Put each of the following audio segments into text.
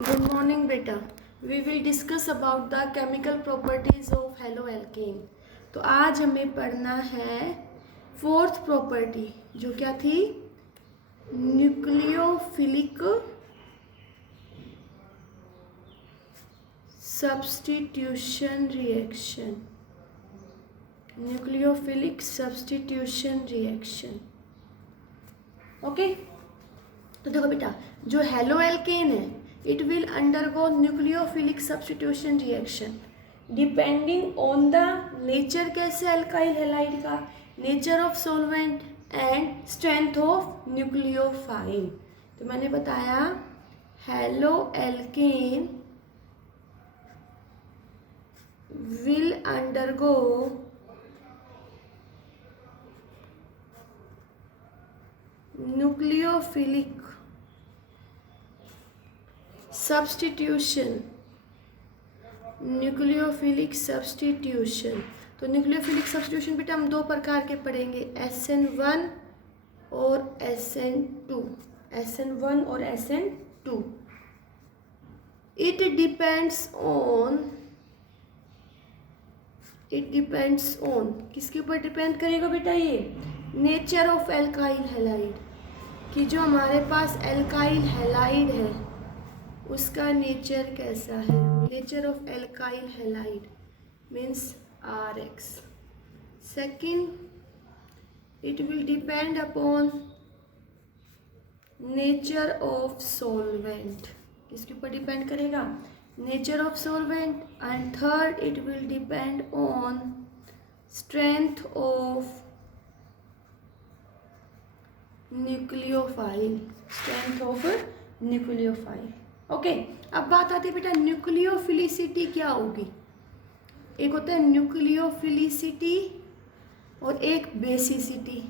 Good morning beta. We will discuss about the chemical properties of haloalkane. तो आज हमें पढ़ना है फोर्थ प्रॉपर्टी जो क्या थी, nucleophilic substitution reaction. Nucleophilic substitution reaction. Okay, तो देखो बेटा, जो हेलोएल्केन है it will undergo nucleophilic substitution reaction depending on the nature कैसे alkyl halide का, nature of solvent and strength of nucleophile। तो मैंने बताया haloalkane will undergo nucleophilic substitution. Nucleophilic substitution, तो न्यूक्लियोफिलिक सब्स्टिट्यूशन बेटा हम दो प्रकार के पढ़ेंगे, SN1 और SN2। SN1 और SN2। इट डिपेंड्स ऑन किसके ऊपर डिपेंड करेगा बेटा, ये नेचर ऑफ एल्काइल हैलाइड, कि जो हमारे पास एल्काइल हैलाइड है उसका नेचर कैसा है। Nature of alkyl halide means RX। Second, it will depend upon nature of solvent, किसके ऊपर डिपेंड करेगा, nature of solvent. And third, it will depend on strength of nucleophile, strength of nucleophile. Okay, अब बात आती है बेटा nucleophilicity क्या होगी। एक होता है न्यूक्लियोफिलिसिटी और एक बेसिसिटी,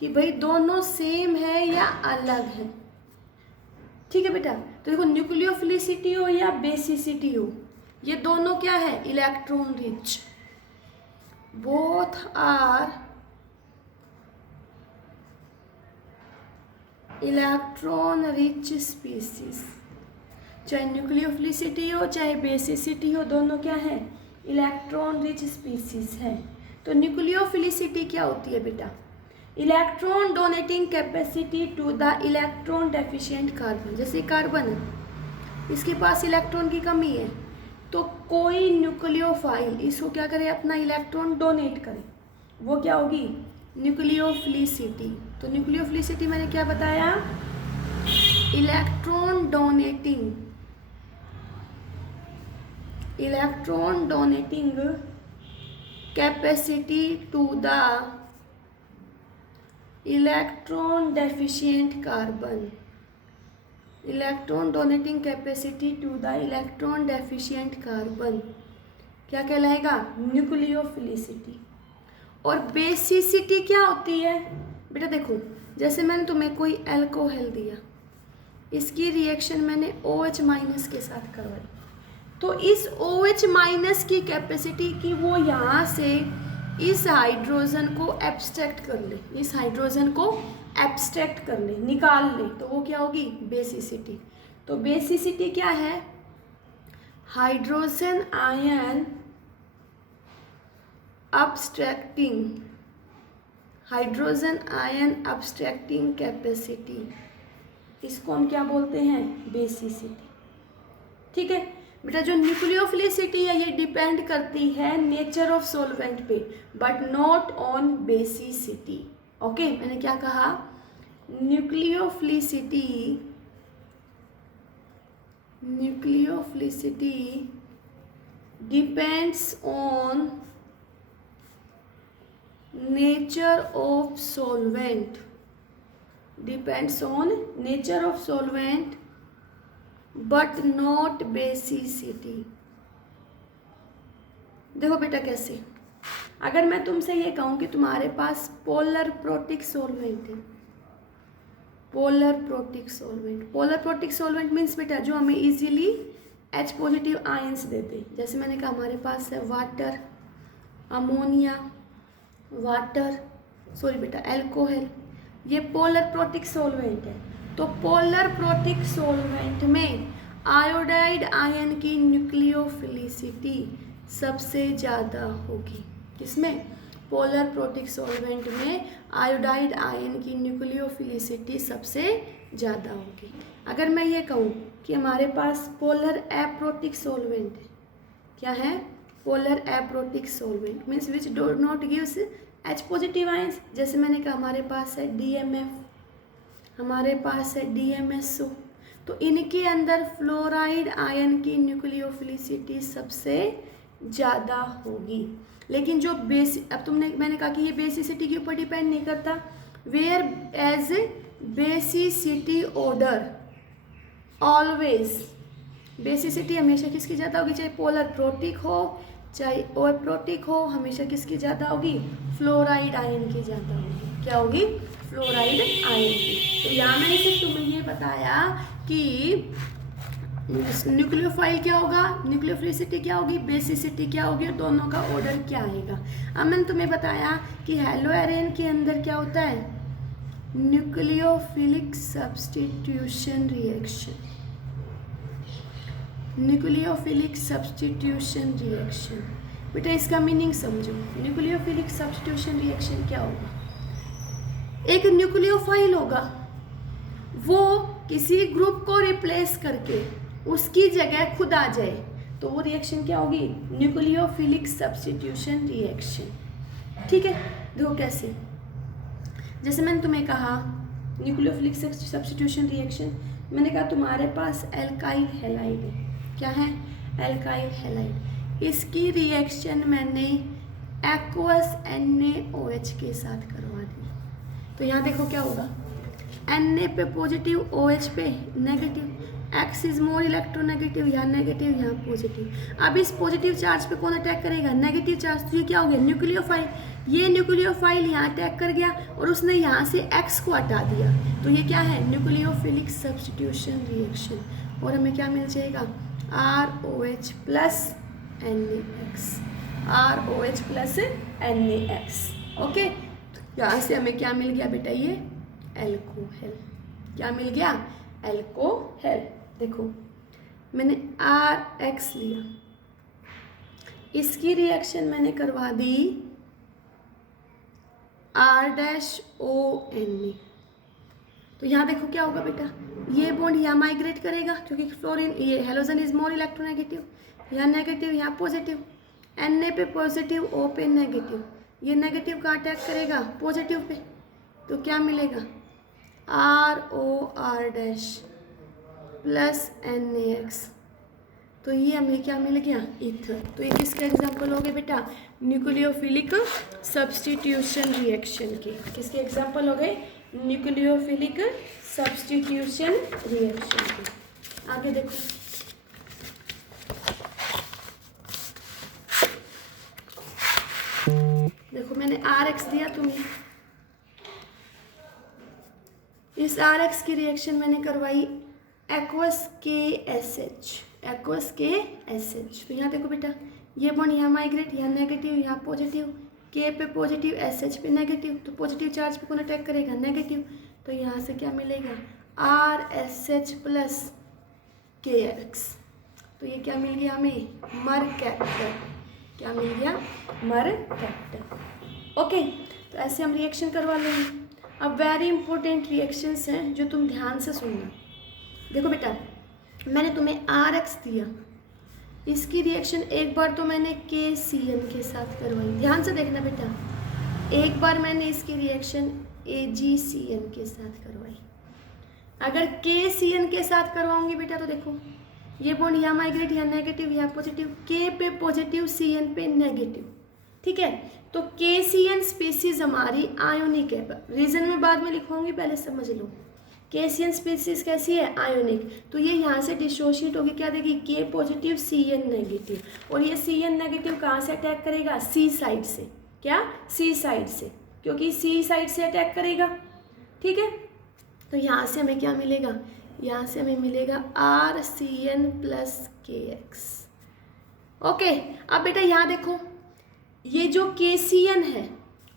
कि भाई दोनों सेम है या अलग है। ठीक है बेटा, तो देखो न्यूक्लियोफिलिसिटी हो या बेसिसिटी हो, ये दोनों क्या है, electron rich. Both are electron rich species. चाहे न्यूक्लियोफिलिसिटी हो चाहे बेसिसिटी हो, दोनों क्या है, इलेक्ट्रॉन रिच स्पीसीज है। तो न्यूक्लियोफिलिसिटी क्या होती है बेटा, electron donating capacity to the electron deficient carbon. जैसे कार्बन है, इसके पास इलेक्ट्रॉन की कमी है, तो कोई न्यूक्लियोफाइल इसको क्या करे, अपना इलेक्ट्रॉन डोनेट करे, वो क्या होगी, न्यूक्लियोफिलिसिटी। तो न्यूक्लियोफिलिसिटी मैंने क्या बताया, electron donating capacity to the electron deficient carbon. Electron donating capacity to the electron deficient carbon क्या कहलाएगा, न्यूक्लियोफिलिसिटी। और बेसिसिटी क्या होती है बेटा, देखो जैसे मैंने तुम्हें कोई अल्कोहल दिया, इसकी रिएक्शन मैंने OH माइनस के साथ करवाई, तो इस OH माइनस की कैपेसिटी की वो यहाँ से इस हाइड्रोजन को एब्स्ट्रैक्ट कर ले, इस हाइड्रोजन को एब्स्ट्रैक्ट कर ले, निकाल ले, तो वो क्या होगी, बेसिसिटी। तो बेसिसिटी क्या है, हाइड्रोजन आयन अब्स्ट्रैक्टिंग कैपेसिटी, इसको हम क्या बोलते हैं, बेसिसिटी। ठीक है बेटा, जो न्यूक्लियोफिलिसिटी है ये डिपेंड करती है नेचर ऑफ सॉल्वेंट पे, but not on basicity. Okay, मैंने क्या कहा, nucleophilicity depends on nature of solvent, but not basicity. देखो बेटा कैसे, अगर मैं तुमसे ये कहूँ कि तुम्हारे पास पोलर प्रोटिक सॉल्वेंट है, पोलर प्रोटिक सॉल्वेंट मीन्स बेटा जो हमें इजीली H पॉजिटिव आयंस देते, जैसे मैंने कहा हमारे पास है वाटर, अमोनिया, अल्कोहल, ये पोलर प्रोटिक सॉल्वेंट है। तो पोलर प्रोटिक सॉल्वेंट में आयोडाइड आयन की न्यूक्लियोफिलिसिटी सबसे ज़्यादा होगी। किसमें? पोलर प्रोटिक सॉल्वेंट में आयोडाइड आयन की न्यूक्लियोफिलिसिटी सबसे ज़्यादा होगी। अगर मैं ये कहूँ कि हमारे पास पोलर एप्रोटिक सॉल्वेंट है, क्या है? Polar aprotic solvent means which do not gives H positive ions, जैसे मैंने कहा हमारे पास है DMF, हमारे पास है DMSO, तो इनके अंदर फ्लोराइड आयन की न्यूक्लियोफिलिसिटी सबसे ज़्यादा होगी। लेकिन जो अब मैंने कहा कि ये बेसिसिटी के ऊपर डिपेंड नहीं करता, whereas basicity order always, basicity हमेशा किसकी ज़्यादा होगी? चाहे पोलर प्रोटिक हो चाहे और प्रोटिक हो, हमेशा किसकी ज़्यादा होगी? फ्लोराइड आयन की ज़्यादा होगी। क्या होगी? फ्लोराइड आयन की। तो यहाँ मैंने सिर्फ तुम्हें ये बताया कि न्यूक्लियोफाइल क्या होगा, न्यूक्लियोफिलिसिटी क्या होगी, बेसिसिटी क्या होगी और दोनों का ऑर्डर क्या आएगा। अब मैंने तुम्हें बताया कि हेलोएरेन के अंदर क्या होता है? Nucleophilic substitution reaction, nucleophilic substitution reaction. बेटा इसका मीनिंग समझो। न्यूक्लियोफिलिक सब्स्टिट्यूशन रिएक्शन क्या होगा? एक न्यूक्लियोफाइल होगा, वो किसी ग्रुप को रिप्लेस करके उसकी जगह खुद आ जाए, तो वो रिएक्शन क्या होगी? Nucleophilic substitution reaction. ठीक है, देखो कैसे। जैसे मैंने तुम्हें कहा न्यूक्लियोफिलिक सब्स्टिट्यूशन रिएक्शन, मैंने कहा तुम्हारे पास एल्काइल हैलाइड है। क्या है? Alkyl halide. इसकी रिएक्शन मैंने एक्वस NaOH के साथ करवा दी, तो यहाँ देखो क्या होगा? Na पे पॉजिटिव, OH पे negative, X is more electronegative, यहाँ नेगेटिव यहाँ पॉजिटिव। अब इस पॉजिटिव चार्ज पे कौन अटैक करेगा? Negative charge. तो ये क्या हो गया? न्यूक्लियोफाइल। ये न्यूक्लियोफाइल यहाँ अटैक कर गया और उसने यहाँ से X को हटा दिया, तो ये क्या है? Nucleophilic substitution reaction. और हमें क्या मिल जाएगा? ROH plus NaX, ROH plus NaX। Okay, तो यहाँ से हमें क्या मिल गया बेटा? ये एल्कोहल। क्या मिल गया? एल्कोहल। देखो मैंने RX लिया, इसकी रिएक्शन मैंने करवा दी R-ONA, तो यहाँ देखो क्या होगा बेटा? ये बॉन्ड यहाँ माइग्रेट करेगा क्योंकि फ्लोरीन, ये हेलोजन इज मोर इलेक्ट्रोनेगेटिव, यहाँ नेगेटिव यहाँ पॉजिटिव, Na पे पॉजिटिव, O पे नेगेटिव, ये नेगेटिव का अटैक करेगा पॉजिटिव पे, तो क्या मिलेगा? ROR- प्लस NaX, तो ये हमें क्या मिल गया? ईथर। तो ये किसके एग्जाम्पल हो गए बेटा? न्यूक्लियोफिलिक सब्स्टिट्यूशन रिएक्शन के। किसके एग्जाम्पल हो गए? न्यूक्लियोफिलिक सब्स्टिट्यूशन रिएक्शन के। आगे देखो, देखो मैंने RX दिया तुम्हें, इस RX की रिएक्शन मैंने करवाई एक्वस KSH, एक्वस KSH। तो यहाँ देखो बेटा, ये बॉन्ड यहाँ माइग्रेट, यहाँ नेगेटिव यहाँ पॉजिटिव, K पे पॉजिटिव SH पे नेगेटिव, तो पॉजिटिव चार्ज पे कौन अटैक करेगा? नेगेटिव, तो यहाँ से क्या मिलेगा? RSH प्लस KX, तो ये क्या मिल गया हमें? मरकैप्टर। क्या मिल गया? मरकैप्टर। ओके, तो ऐसे हम रिएक्शन करवा लेंगे। अब वेरी इंपॉर्टेंट रिएक्शंस हैं जो तुम ध्यान से सुनना। देखो बेटा, मैंने तुम्हें RX दिया, इसकी रिएक्शन एक बार तो मैंने KCN के साथ करवाई, ध्यान से देखना बेटा। एक बार मैंने इसकी रिएक्शन AgCN के साथ करवाई। अगर KCN के साथ करवाऊंगी बेटा तो देखो ये बॉन्ड यहाँ माइग्रेट, यहाँ नेगेटिव यहाँ पॉजिटिव, K पे पॉजिटिव CN पे नेगेटिव। ठीक है, तो KCN स्पीसीज हमारी आयोनिक है, रीजन में बाद में लिखवाऊंगी, पहले समझ लो। KCN स्पीसीज कैसी है? आयोनिक। तो ये यहाँ से डिसोशिएट होगी, क्या देगी? K पॉजिटिव CN नेगेटिव, और ये CN नेगेटिव कहाँ से अटैक करेगा? C साइड से। क्या? C साइड से, क्योंकि C साइड से अटैक करेगा। ठीक है, तो यहाँ से हमें क्या मिलेगा? यहाँ से हमें मिलेगा RCN प्लस KX। ओके, अब बेटा यहाँ देखो, ये जो KCN है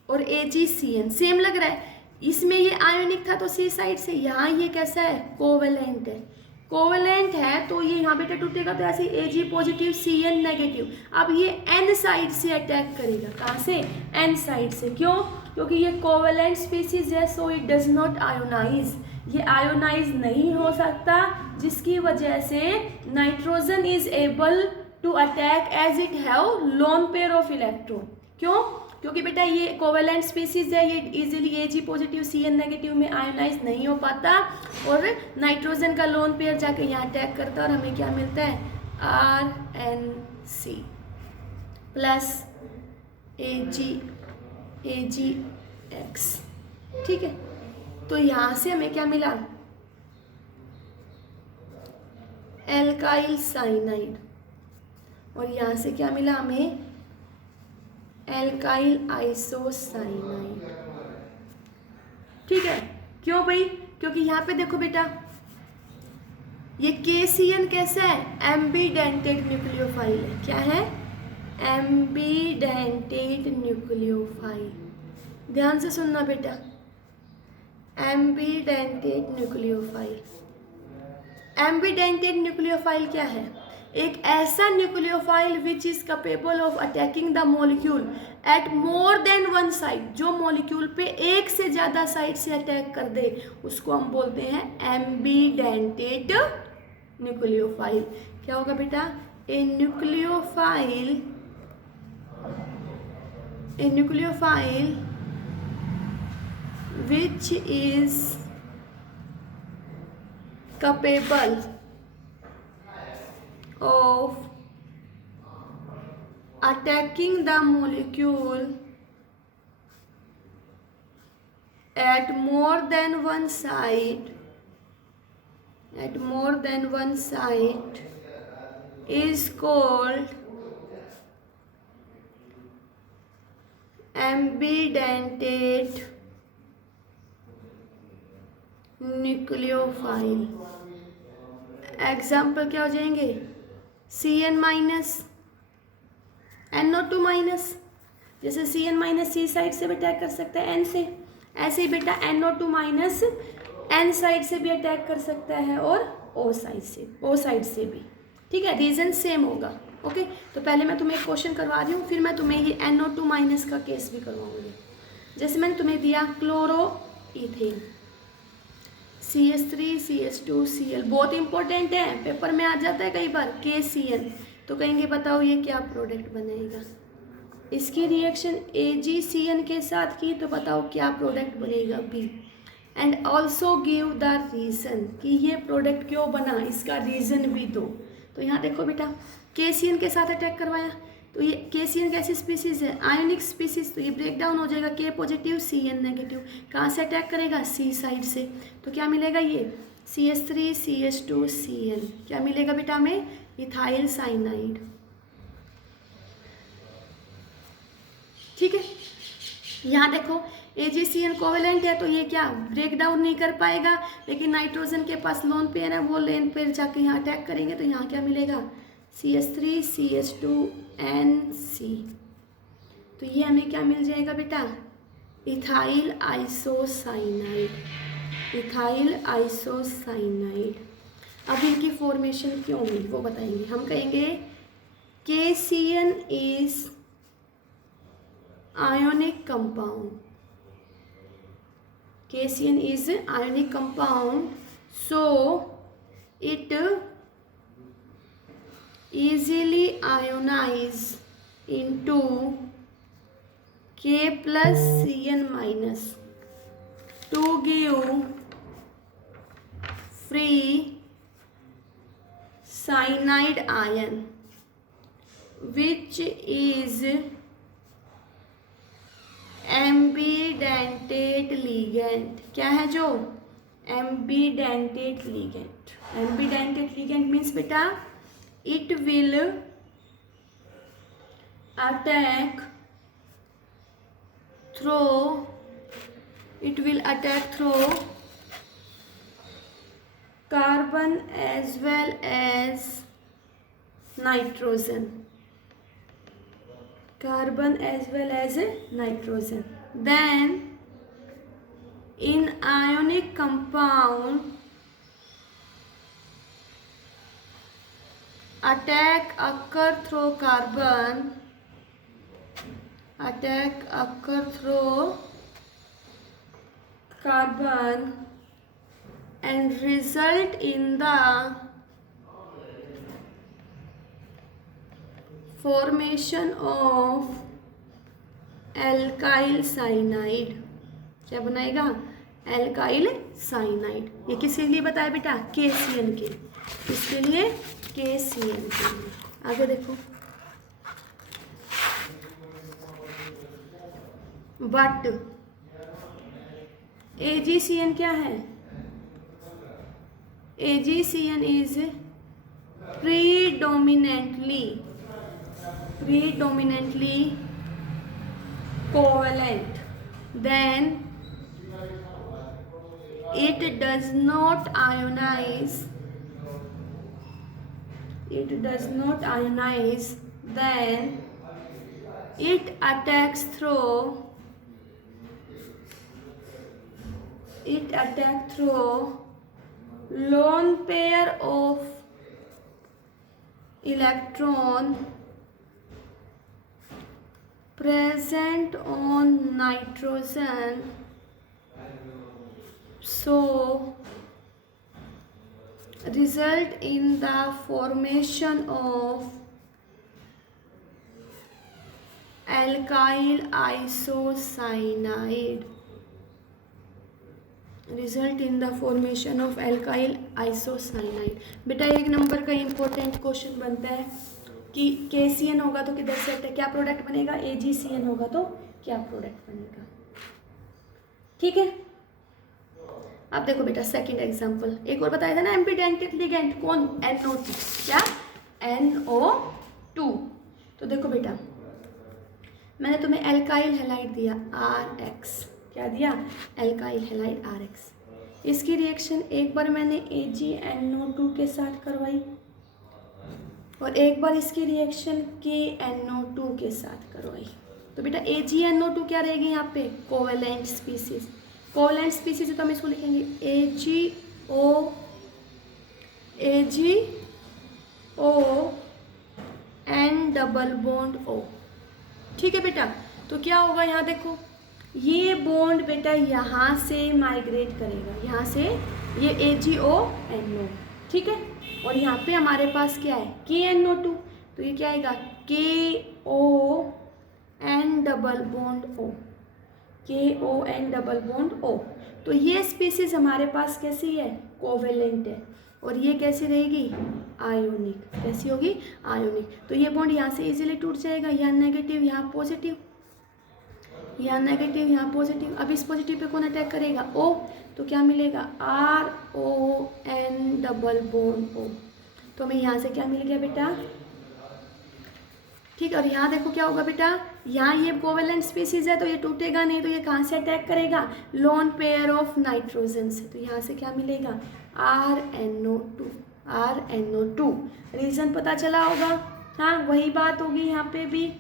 और AgCN सेम लग रहा है, इसमें ये आयोनिक था तो C साइड से, यहाँ ये कैसा है? कोवेलेंट है। कोवेलेंट है तो ये यहाँ बेटा टूटेगा तो ऐसे Ag पॉजिटिव Cn नेगेटिव। अब ये N साइड से अटैक करेगा, कहाँ से? N साइड से। क्यों? क्योंकि ये कोवेलेंट स्पीसीज है, so it does not ionise, ये आयोनाइज नहीं हो सकता, जिसकी वजह से nitrogen is able to attack as it have lone pair of electron. क्यों? क्योंकि बेटा ये कोवेलेंट स्पीसीज है, ये easily Ag positive Cn negative में आयोनाइज नहीं हो पाता और नाइट्रोजन का लोन पेयर जाके यहाँ अटैक करता है और हमें क्या मिलता है? RNC plus AgX। ठीक है, तो यहाँ से हमें क्या मिला? Alkyl cyanide. और यहाँ से क्या मिला हमें? Alkyl isocyanide. ठीक है, क्यों भाई? क्योंकि यहाँ पे देखो बेटा ये KCN कैसा है? एम्बीडेंटेड न्यूक्लियोफाइल है। क्या है? एम्बीडेंटेड न्यूक्लियोफाइल। ध्यान से सुनना बेटा, एम्बीडेंटेड न्यूक्लियोफाइल। एम्बीडेंटेड न्यूक्लियोफाइल क्या है? एक ऐसा nucleophile which is capable of attacking the molecule eight more than one side, जो मॉलिक्यूल पे एक से ज़्यादा साइड से अटैक कर दे उसको हम बोलते हैं एम्बीडेंटेड न्यूक्लियोफाइल। क्या होगा बेटा? A nucleophile which is capable of attacking the molecule at more than one site is called एम्बीडेंटेड nucleophile. Example क्या हो जाएंगे? Cn माइनस NO2 माइनस, जैसे Cn माइनस C साइड से भी अटैक कर सकता है N से, ऐसे ही बेटा NO2 माइनस N साइड से भी अटैक कर सकता है और O साइड से भी। ठीक है, रीजन सेम होगा। ओके, तो पहले मैं तुम्हें एक क्वेश्चन करवा रही हूँ, फिर मैं तुम्हें ये NO2 माइनस का केस भी करवाऊंगी। जैसे मैंने तुम्हें दिया chloro ethane CH3 CH2 Cl, बहुत इंपॉर्टेंट है, पेपर में आ जाता है कई बार KCl, तो कहेंगे बताओ ये क्या प्रोडक्ट बनेगा। इसकी रिएक्शन AgCN के साथ की तो बताओ क्या प्रोडक्ट बनेगा B। And also give the reason कि ये प्रोडक्ट क्यों बना, इसका रीज़न भी दो। तो यहाँ देखो बेटा KCN के साथ अटैक करवाया, तो ये KCN कैसी स्पीसीज है? आयोनिक स्पीसीज, तो ये ब्रेक डाउन हो जाएगा K पॉजिटिव Cn नेगेटिव। कहाँ से अटैक करेगा? C साइड से। तो क्या मिलेगा? ये CH3 CH2 Cl। क्या मिलेगा बेटा हमें? Ethyl cyanide. ठीक है, यहाँ देखो AgCN कोवेलेंट है तो ये क्या ब्रेक डाउन नहीं कर पाएगा, लेकिन नाइट्रोजन के पास लोन पेयर है, वो लोन पेयर जाके यहाँ अटैक करेंगे तो यहाँ क्या मिलेगा? CH3 CH2 NC। तो ये हमें क्या मिल जाएगा बेटा? Ethyl isocyanide. अब इनकी फॉर्मेशन क्यों हुई वो बताएंगे। हम कहेंगे KCN is ionic compound. KCN is ionic compound, so it easily ionize into K plus Cn minus to give free cyanide ion, which is ambidentate ligand. क्या है जो? Ambidentate ligand. Ambidentate ligand means बेटा it will attack through carbon as well as nitrogen. Carbon as well as nitrogen. Then in ionic compound attack occur through carbon and result in the formation of alkyl cyanide। क्या बनाएगा? Alkyl cyanide. ये किसके लिए बताया बेटा? KCN के। इसके लिए KCN के लिए। आगे देखो, बट AgCN क्या है? AgCN is predominantly covalent, then it does not ionize, then it attacks through lone pair of electron present on nitrogen, so result in the formation of alkyl isocyanide। बेटा एक number का important question बनता है कि KCN होगा तो किधर से क्या प्रोडक्ट बनेगा, AgCN होगा तो क्या प्रोडक्ट बनेगा। ठीक है, अब देखो बेटा सेकंड एग्जांपल, एक और बताया था ना एम्पीडेंटिक लिगेंड, कौन? NO2। क्या? NO2। तो देखो बेटा मैंने तुम्हें एल्काइल हैलाइड दिया RX। क्या दिया? Alkyl halide RX। इसकी रिएक्शन एक बार मैंने AgNO2 के साथ करवाई और एक बार इसकी रिएक्शन KNO2 के साथ करवाई। तो बेटा AgNO2 क्या रहेगी यहाँ पे? Covalent species. कोवेलेंट स्पीसीज तो हम इसको लिखेंगे AgO N double bond O। ठीक है बेटा, तो क्या होगा यहाँ देखो, ये बॉन्ड बेटा यहाँ से माइग्रेट करेगा, यहाँ से ये AgONO। ठीक है, और यहाँ पे हमारे पास क्या है? KNO2। तो ये क्या आएगा? KON double bond O। KON double bond O। तो ये स्पीसीज हमारे पास कैसी है? कोवेलेंट है। और ये कैसी रहेगी? आयोनिक। कैसी होगी? आयोनिक। तो ये बॉन्ड यहाँ से इजीली टूट जाएगा, यहाँ नेगेटिव यहाँ पॉजिटिव, यहाँ नेगेटिव यहाँ पॉजिटिव। अब इस पॉजिटिव पे कौन अटैक करेगा? O। तो क्या मिलेगा? RON double bond O। तो हमें यहाँ से क्या मिल गया बेटा? ठीक है, और यहाँ देखो क्या होगा बेटा, यहाँ ये कोवेलेंट स्पीसीज है तो ये टूटेगा नहीं, तो ये कहाँ से अटैक करेगा? लोन पेयर ऑफ नाइट्रोजन से। तो यहाँ से क्या मिलेगा? RNO2। रीज़न पता चला होगा? हाँ, वही बात होगी यहाँ पे भी।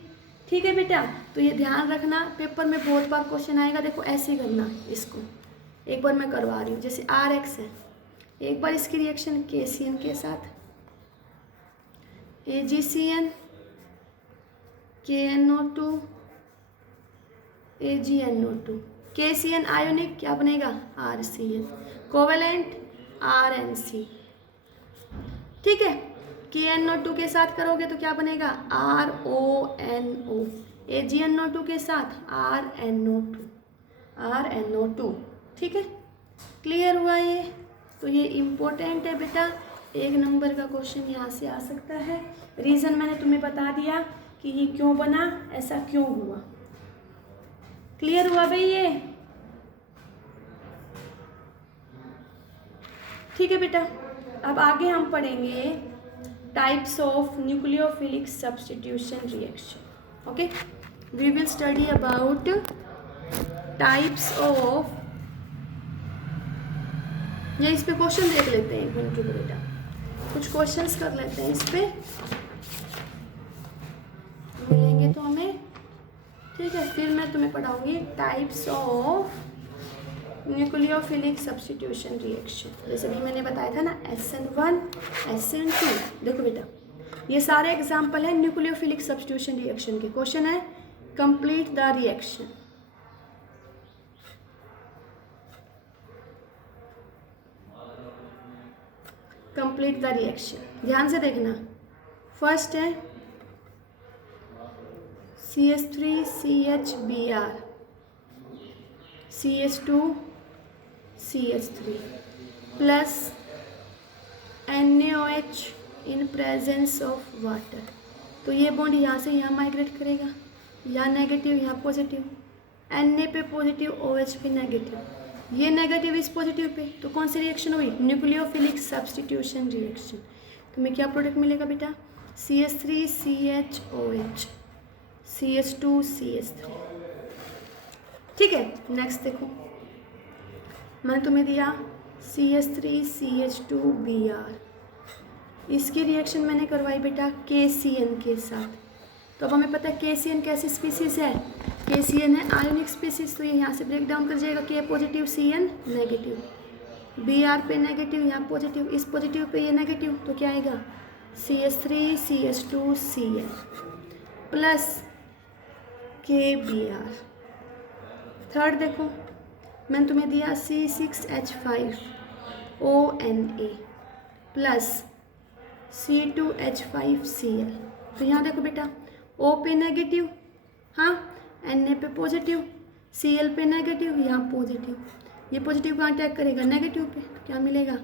ठीक है बेटा, तो ये ध्यान रखना, पेपर में बहुत बार क्वेश्चन आएगा। देखो ऐसे करना इसको, एक बार मैं करवा रही हूँ। जैसे RX है, एक बार इसकी रिएक्शन KCN के साथ, AgCN KNO2 AgNO2। KCN ionic क्या बनेगा? RCN। Covalent RNC। ठीक है, KNO2 के साथ करोगे तो क्या बनेगा? RONO। AgNO2 के साथ RNO2। ठीक है, क्लियर हुआ ये? तो ये इम्पोर्टेंट है बेटा, एक नंबर का क्वेश्चन यहाँ से आ सकता है। रीज़न मैंने तुम्हें बता दिया कि ये क्यों बना, ऐसा क्यों हुआ। क्लियर हुआ भाई ये? ठीक है बेटा, अब आगे हम पढ़ेंगे types of nucleophilic substitution reaction. Okay, we will study about types of, या इस पे क्वेश्चन देख लेते हैं। मिनट बेटा, कुछ क्वेश्चंस कर लेते हैं, इस पे मिलेंगे तो हमें। ठीक है, फिर मैं तुम्हें पढ़ाऊंगी types of nucleophilic substitution reaction. जैसे भी मैंने बताया था ना, SN1 SN2। देखो बेटा, ये सारे एग्जाम्पल है न्यूक्लियोफिलिक सब्स्टिट्यूशन रिएक्शन के। क्वेश्चन है complete the reaction. Complete the reaction, ध्यान से देखना। फर्स्ट है CH3CHBr CH2CH3 plus NaOH in presence of water. तो ये बॉन्ड यहाँ से यहाँ माइग्रेट करेगा, यहाँ नेगेटिव यहाँ पॉजिटिव, Na पे पॉजिटिव OH पे नेगेटिव, ये नेगेटिव इस पॉजिटिव पे, तो कौन सी रिएक्शन हुई? Nucleophilic substitution reaction. तुम्हें क्या प्रोडक्ट मिलेगा बेटा? CH3CHOH CH2CH3। ठीक है, नेक्स्ट देखो, मैंने तुम्हें दिया CH3CH2Br, इसकी रिएक्शन मैंने करवाई बेटा KCN के साथ। तो अब हमें पता है KCN कैसी स्पीसीज है? KCN है आयोनिक स्पीसीज, तो ये यहाँ से ब्रेक डाउन कर जाएगा, K positive CN negative, Br पे नेगेटिव यहाँ पॉजिटिव, इस पॉजिटिव पे ये नेगेटिव, तो क्या आएगा? CH3CH2Cl plus KBr। थर्ड देखो, मैंने तुम्हें दिया C6H5ONa प्लस C2H5Cl। तो यहाँ देखो बेटा, O पे नेगेटिव, हाँ, Na पे पॉजिटिव, Cl पे नेगेटिव, यहाँ पॉजिटिव, ये पॉजिटिव कहाँ अटैक करेगा? नेगेटिव पे, तो क्या मिलेगा?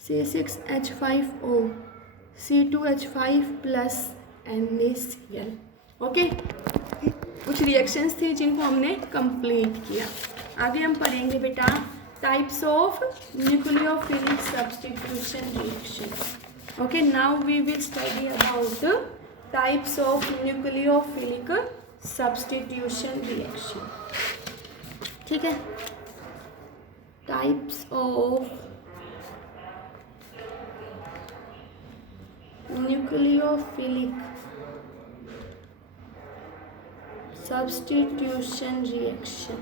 C6H5O C2H5 plus NaCl। Okay, कुछ रिएक्शंस थी जिनको हमने कंप्लीट किया। आगे हम पढ़ेंगे बेटा types of nucleophilic substitution reaction. Okay, now we will study about types of nucleophilic substitution reaction. ठीक है, types of nucleophilic substitution reaction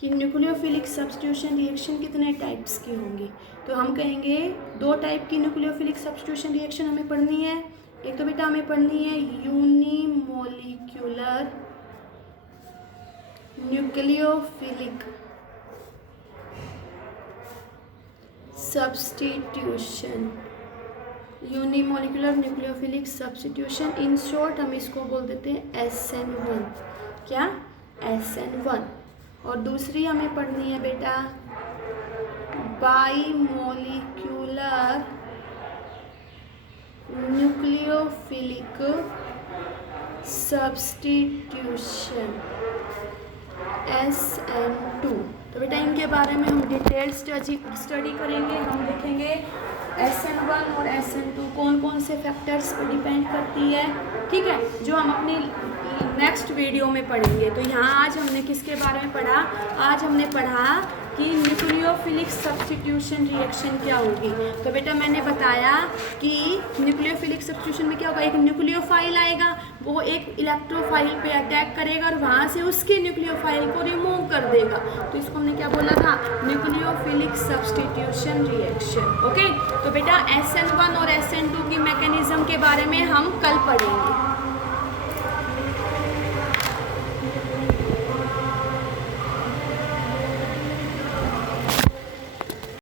कि न्यूक्लियोफिलिक सब्स्टिट्यूशन रिएक्शन कितने टाइप्स की होंगी। तो हम कहेंगे 2 टाइप की न्यूक्लियोफिलिक सब्स्टिट्यूशन रिएक्शन हमें पढ़नी है। एक तो बेटा हमें पढ़नी है unimolecular nucleophilic substitution, unimolecular nucleophilic substitution, in short हम इसको बोल देते हैं SN1। क्या? SN1। और दूसरी हमें पढ़नी है बेटा बाईमोलिक्यूलर न्यूक्लियोफिलिक सब्स्टिट्यूशन SN2। तो बेटा इनके बारे में हम डिटेल स्टडी करेंगे। हम देखेंगे SN1 और SN2 कौन कौन से फैक्टर्स पर डिपेंड करती है, ठीक है, जो हम अपनी नेक्स्ट वीडियो में पढ़ेंगे। तो यहाँ आज हमने किसके बारे में पढ़ा? आज हमने पढ़ा कि न्यूक्लियोफिलिक सब्स्टिट्यूशन रिएक्शन क्या होगी। तो बेटा मैंने बताया कि न्यूक्लियोफिलिक सब्स्टिट्यूशन में क्या होगा, एक न्यूक्लियोफाइल आएगा, वो एक इलेक्ट्रोफाइल पे अटैक करेगा और वहाँ से उसके न्यूक्लियोफाइल को रिमूव कर देगा। तो इसको हमने क्या बोला था? Nucleophilic substitution reaction. ओके, तो बेटा SN1 और SN2 की मैकेनिज्म के बारे में हम कल पढ़ेंगे।